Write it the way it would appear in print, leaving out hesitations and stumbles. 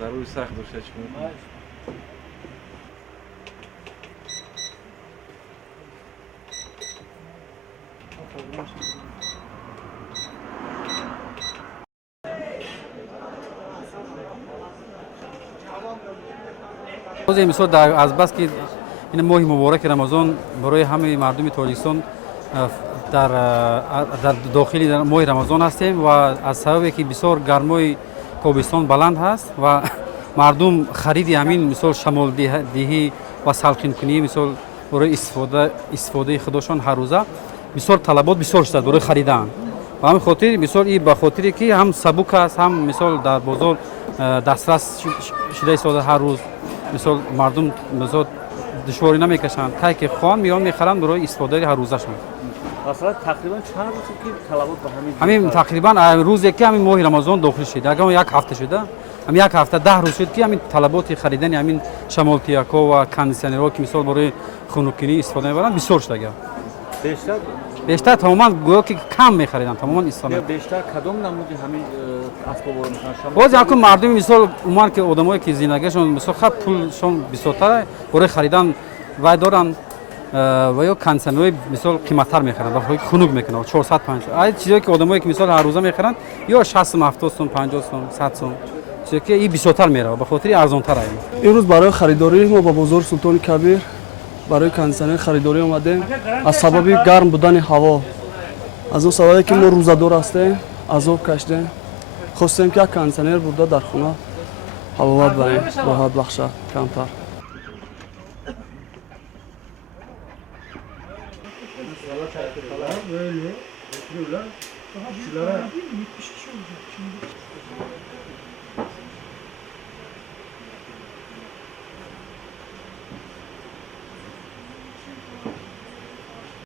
ضروری سخت باشه چون روز امروز از بس که این ماه مبارک رمضان برای همه مردم تاجیکستان در داخل ماه رمضان هستیم و از سببی که بسیار گرمای تابستان بلند هست و مردم خرید همین مثال شمال دهی و سالخین کنی مثال برای استفاده خودشان هر روزه بسیار طلبات بسیار شد برای خریدن و همین خاطر مثال این به خاطری که هم سبک است هم مثال در بازار دسترس شده است هر روز مثال مردم مثال دشواری نمیکشند تا که خان میان میخرند برای استفاده هر روزشون. مثلا تقریبا چند روزه که طلبات به همین تقریبا روزی که همین ماه رمضان داخل شده اگر یک هفته شده هم یک هفته 10 روز شد که همین طلبات خریدن همین شمال تیاکا و کاندیسیونرها که مثال برای خنک‌کنی استفاده میبرند بسیار شده. بیشتر تماما گویا که کم میخریدن تماما استفاده. بیشتر کدام نمودی همین اسباب رو میخرن باز یک مردم مثال عمر که آدمایی که زندگیشون مثال خب پولشون بسیارتره برای خریدن وای دارن و یا کانسنوی مثال قیمت‌تر میخرن و خنک میکنن 400 500 این چیزایی که آدمایی که مثال هر روزه میخرن یا 60 70 سوم 50 سوم 100 سوم چیزی که این بسیارتر میره به خاطر ارزان‌تر است. امروز برای خریداری ما با بازار سلطان کبیر برای کانسنر خریداری اومدیم از سبب گرم بودن هوا از اون سببی که ما روزادار هستیم عذاب کشیدیم خواستیم که کانسنر برده در خونه هوا بریم راحت بخشه کمتر.